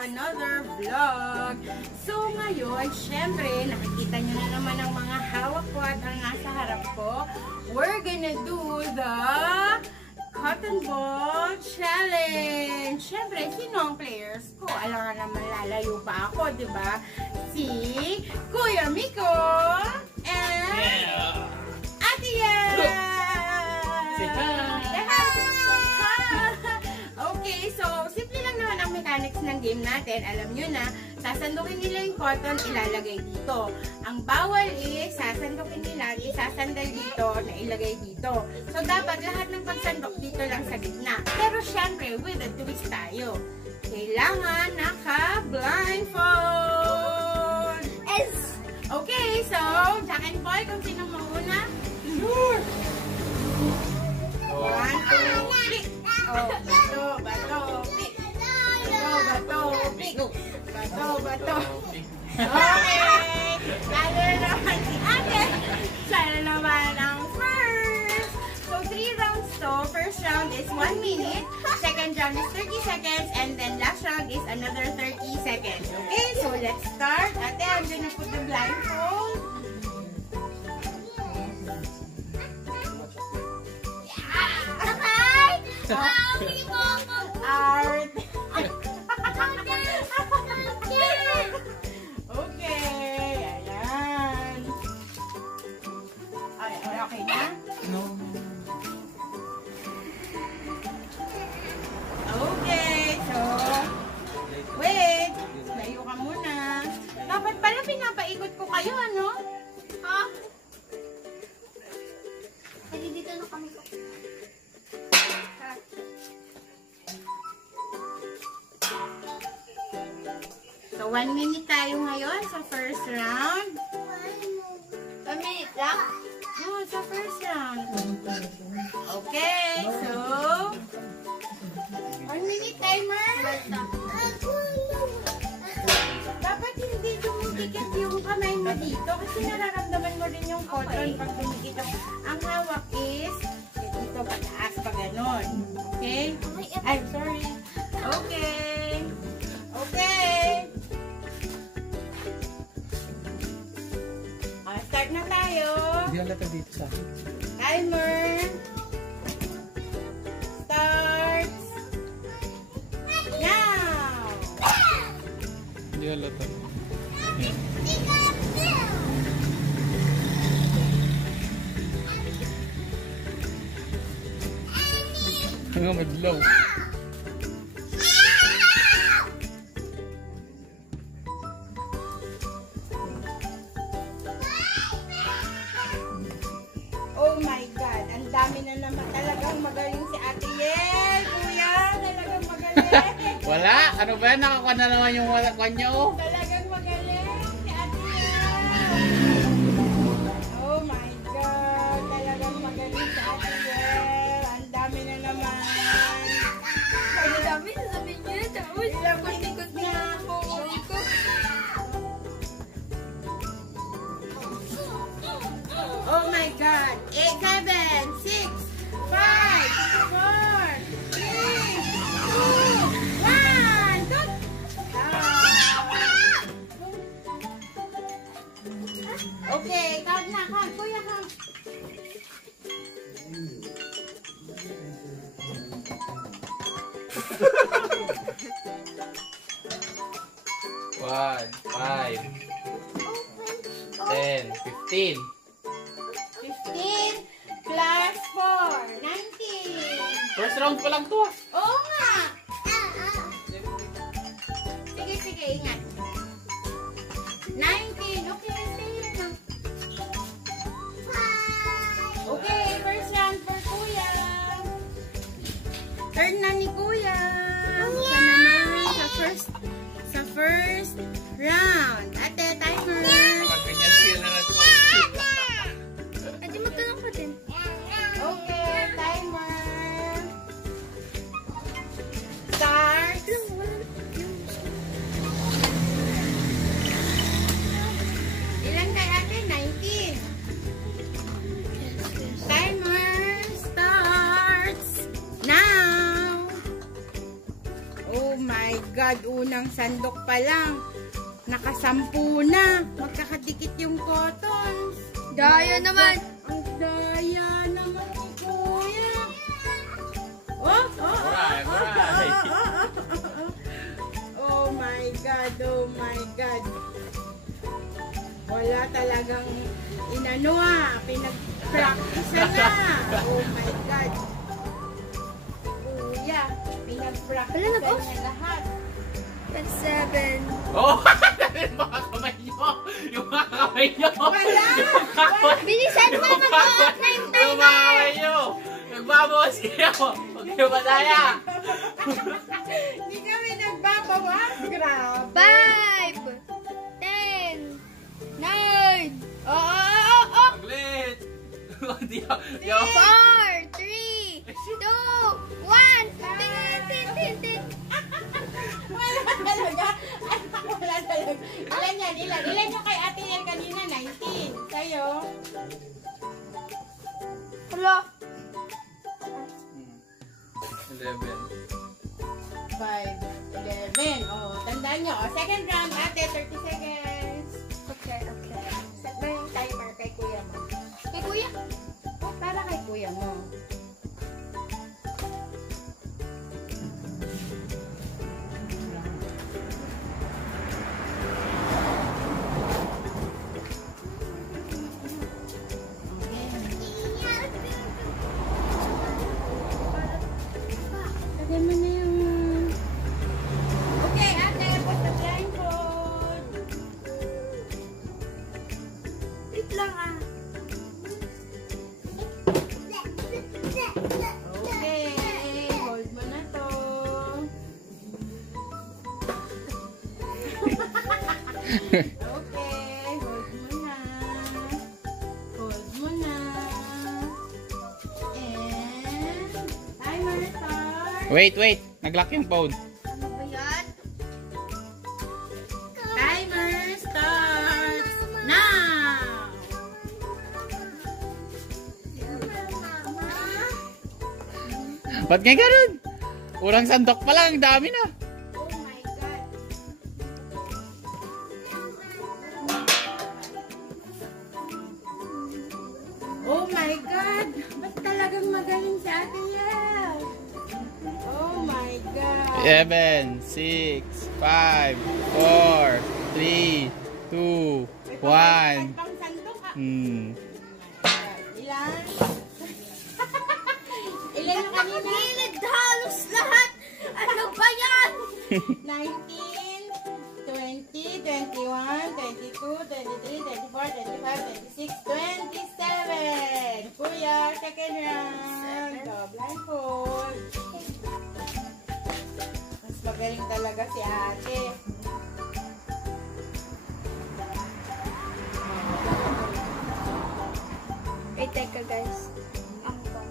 another vlog. So ngayon, syempre, nakikita nyo na naman ang mga hawak ko at ang nasa harap ko. We're gonna do the cotton ball challenge. Syempre, sino ang players ko? Alam nga naman, lalayo pa ako, diba? Si Kuya Miko and Ate Yan! Okay, so simple lang naman ang mechanics ng game natin. Alam nyo na, sasandukin nila yung cotton, ilalagay dito. Ang bawal is, sasandukin nila, isasandal dito, na ilagay dito. So dapat lahat ng pagsandok dito lang sa gitna. Pero syempre, with a twist tayo. Kailangan naka-blindfold. Yes! Okay, so, Jack and Boy, kung sino mauna? Sure! 1, 2, 3. Oh, bato, pick. Bato, pick. Bato, pick. Okay. Lalo naman si Ate. Sana naman ang first. So, 3 rounds to. First round is 1 minute. Second round is 30 seconds. And then last round is another 30 seconds. Okay, so let's start. Ate, I'm gonna put the blindfold. Art. Okay, ayan. Ay, okay na? No. Okay, so wait, layo ka muna. Dapat pala pinapaikot ko kayo, ano? Ha? Kasi dito na kami ko. So, 1 minute tayo ngayon sa first round. 1 minute lang? Oh, sa first round. Okay, so 1 minute timer. Dapat hindi dumidikit yung kamay mo dito kasi nararamdaman mo rin yung cotton pag dumidikit. Ang hawak is dito pataas pa ganon. Okay? I'm sorry. Okay. Okay. Start na tayo. Hindi halata dito sa akin. Timer. Starts. Now. Hindi halata. Hanggang madlaw. Oh my God, ang dami na naman. Talagang magaling si Ate Yel. Kuya, talagang magaling. Wala! Ano ba? Nakakuha na naman yung wala nyo. Talagang magaling si Ate Yel. Oh my God, talagang magaling si Ate Yel. Ang dami na naman. Ang dami sasabihin niya. Tapos, Ikot na ako. Oh my God. 8, 7, 6, 5, 4, 3, 2, 1. Go! Okay, count na. Count. Kuya, count. One, 5, 10, 15. 15 plus 4, 19. First round pa lang to ah. Oo nga. Sige, sige, ingat. 19. Okay, stay na. Okay, first round for Kuya. Turn na ni Kuya. Siya naman sa first round. Ate, timer. Ganyan sila na to. ate magtanong ka din. Okay, timer. God, unang sandok pa lang. Nakasampu na. Magkakadikit yung cotton. Daya naman. Ang daya naman ni Kuya. Oh, Alright, alright. Oh my God, oh my God. Wala talagang inano pinag-practice na. Oh my God. Kuya, pinag-practice Wala, na lahat. That's 7. Oh! Yung mga kamay nyo! Yung mga kamay nyo! Wala! Bilisan mo mag-off na yung Yung mga kamay nyo! Nagbabawas kayo! Huwag kayo madaya! Hindi kami nagbabawas. Grabe. 5, 10, 9, oh, Maglit! Di 4, 3, 2, 1. Tin. Wala talaga. Wala talaga. Ilan yan? Ilan yung kay Ate Yel kanina? 19. Sa'yo? Hello. 11. 5, 11. Oh, tandaan nyo. Oh, second round, Ate. 30 seconds. Okay. Set mo yung timer kay Kuya mo. Kay Kuya. Para kay Kuya mo. Lagyan mo na yung... Okay, Ate. Put the blindfold. Wait lang ah. Okay, hold mo na to. Okay, hold mo na. Hold mo na. And timer start. Wait! Nag-lock yung phone. Ano ba yan? Timer starts now. Ba't nga ganun? Urang sandok pa lang, ang dami na. Oh my God. Oh my God. Ba't talagang magaling si Ate Yel? Oh my God. 11, 6, 5, 4, 3, 2, 1. Pang sandok ha. Ilan? Ilan yung kanina? Gilid halos lahat. Ano ba yan? 19, 20, 21, 22, 23, 24, 25, 26, 27. Kuya, second round. So, blindfold. Mas magaling talaga si Ate. Wait, teka guys. Ako ba?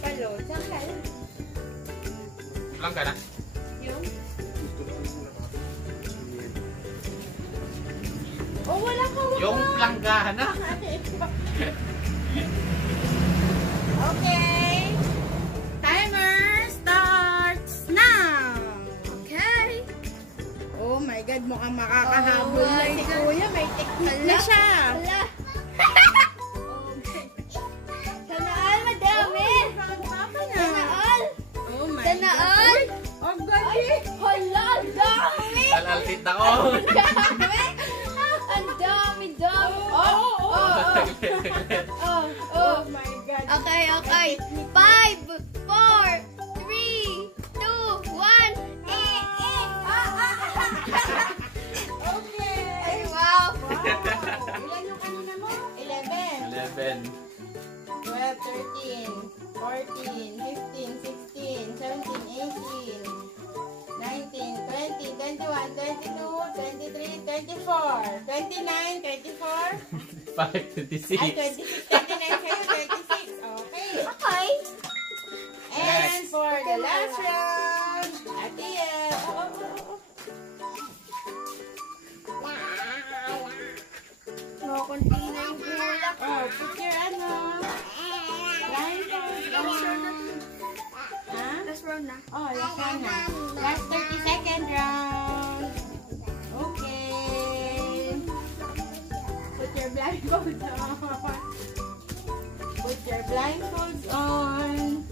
Palo, sakal. Lang ka na. Yung? Oh, wala ka. Yung planggahan na. Okay. Timer starts now. Okay. Oh my God, mukhang makakahabol Oh na my si God. Kuya. May technique na siya. Hala. Sana all, madami. Sana all. Oh my Sana God. all. Ang galing. Hala, ang dami. Alaltit ako. Ang dami. Ang dami. Oh my God. Okay. 5, 4, 3, 2, 1. Okay. Ay, wow. Ilan yung kanina mo? 11. 11. 12, 13, 14, 15, 16, 17, 18, 19, 20, 21, 22, 23, 24, 29, 24, 5, 26. ay 26, 29 sa'yo, 36. Okay. Okay. And for the last round, Ate Yel. konti na yung kulang. Oh, put your blindfold Last round on. na. Ha? Last round na. Oh, last round na. Last 30-second round. Okay. Put your blindfolds on. Put your blindfolds on.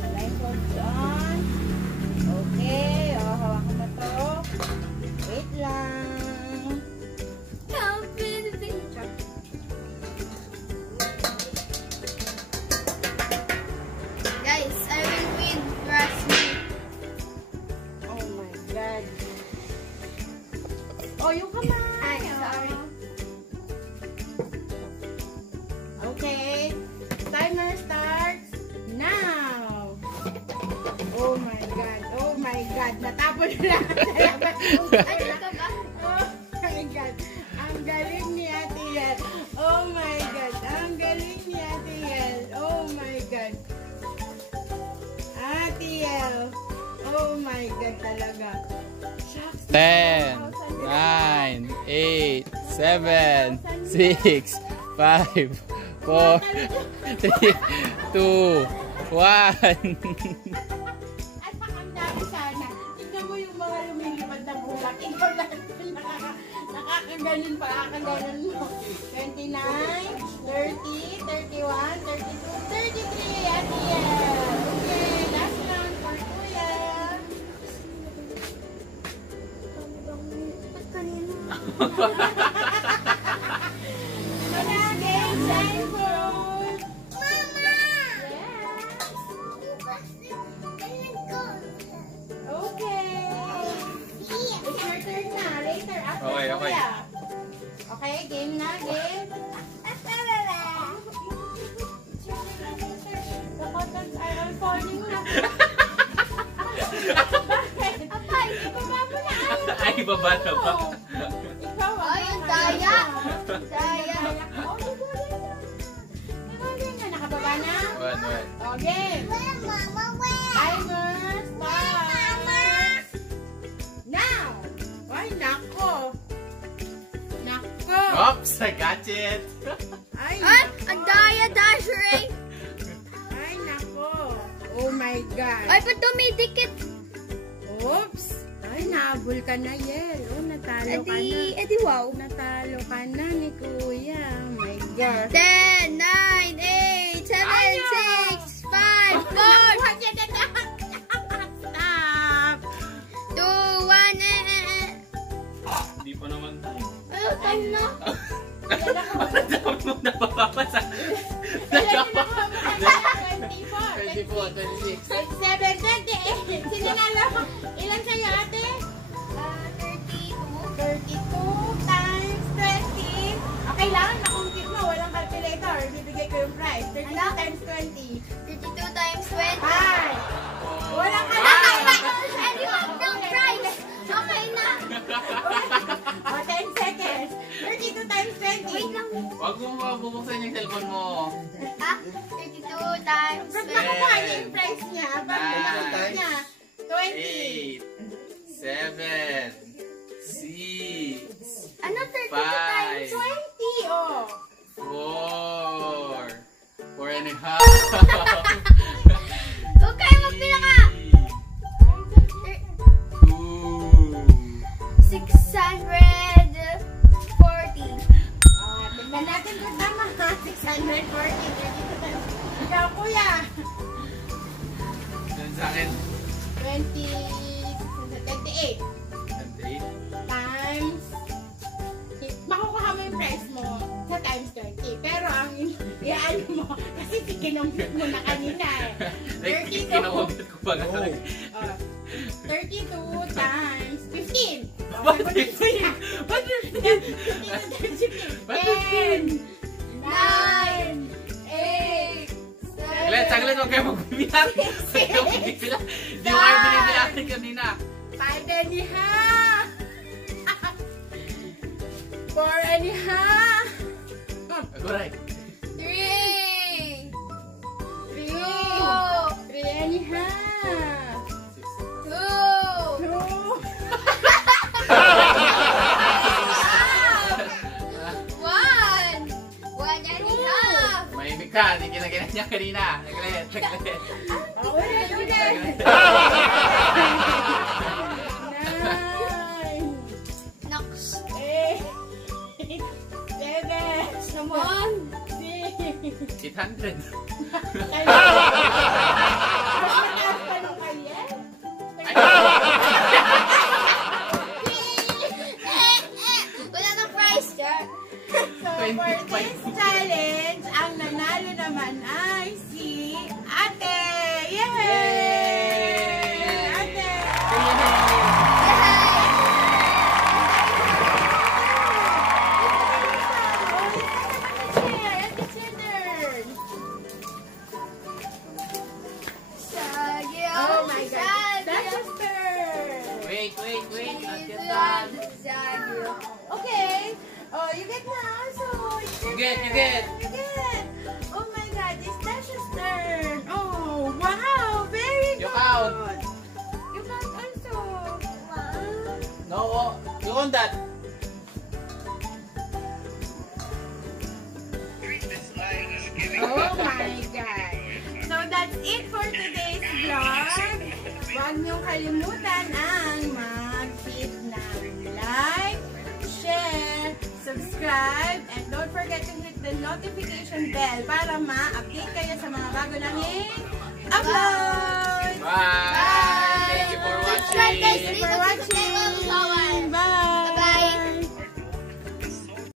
Blindfolds on. Okay. Oh, hawakan mo to. Wait lang. Guys, I will win. Trust me. Oh my God. Oh, yung kamay. Ay, sorry. Okay. Timer starts now. Oh my God. Oh my God. Natapon na lahat. Ay, ka ba? Oh my God. Ang galing ni Ate Yel. Oh my God. Ang galing ni Ate Yel. Oh my God. Ate Yel. Oh my God talaga. Shucks. 10, 9, 8, 7, 6, 5, 4, 3, 2, 1. At ang dami sana. Tignan mo yung mga lumilipad na bulak. Ikaw lang nakakaganon pa. Nakakaganon mo. 29, 30, 31, 32, 33. Ate Yel. Okay, last round for Kuya. Ba't kanina? Wala, game, blindfold. Okay. It's your turn na. Later, after Okay, okay. Kuya. Okay, game na, game. The buttons are all falling na. Bakit? Apay, Ibaba mo na ayaw. Ay, baba na ba? Ikaw, Ay, yung daya. Daya. Oh, ibaba na. Ibaba na. Nakababa na? One. Okay. Timer starts now. Ay, nako. Nako. Oops, I got it. Ay, Ay, nako. ang daya, Dasher. Ay, nako. Oh my God. Ay, ba't dumidikit? Oops. Ay, nahabol ka na, Yel. Oh, natalo ka na. Edi wow. Natalo ka na ni Kuya. Oh my God. 10, 9, 8, 7, 6, 5, 4, Nakuha niya na lahat. Stop. 2, 1, Hindi pa naman tayo. Ano, time na? Ang dami mo napapapasa. Ilan yung nakuha mo kanina? 24, 24, 26. 27, 28. Sino nalo? Ilan sa'yo, ate? 32. 32 times 20. Okay lang, nakumpit mo. Walang calculator. Bibigay ko yung price. 32 Ano? times 20. 32 times 20. Hi! Walang Ay, calculator. Edi wag ng price. Okay na. O, 10 seconds. 32 times 20. Wait lang. Huwag mo mabubuksan yung cellphone mo. Ha? 32 times Pag 20. nakuha niya yung price niya, pag Nice. nakuha niya, 20. 8, 7, 6, Ano 32 times 5, 20, oh. 4, 4 and a half. Huwag kayo magbilang ka. 2, 640. Tignan natin kung tama. 640, 32 times. Ikaw, kuya. dun sa akin. 28 times. Makukuha mo yung price mo sa times 20. Pero ang iaan mo, kasi kinumpit mo na kanina eh. 32. Kinakubit ko pa nga. Oh, 32 times 15. Ba't 15? Ba't 15? 10, 9, 8, 7, Saglit, huwag kayo magbibilang. Huwag kayo magbibilang. Hindi mo kayo binibilang kanina. 5 and a half. 4 and a half. Alright. 3. 3 2. and a half. 2. 2. Ika, hindi kinaginan niya kanina. Naglit. Ulit. Nine. Nox. 8. 7. Naman. 6. 800. Wala nang prize, Char. So, for this challenge, ang nanalo naman ay si Ate! Yay! Ate! Oh my God! That's his turn! Wait. Not yet done. Okay. Oh, you get now. So, You get. Oh my God, it's Dasha's turn. Oh, wow. Very good. You count. You count also. Wow. No, you want that. Oh my God. So, that's it for today's vlog. Huwag niyong kalimutan ang mag-hit ng like, share, subscribe, and don't forget to hit the notification bell para ma-update kayo sa mga bago naming upload! Bye. Thank you for watching. Subscribe, guys. Thank you for watching.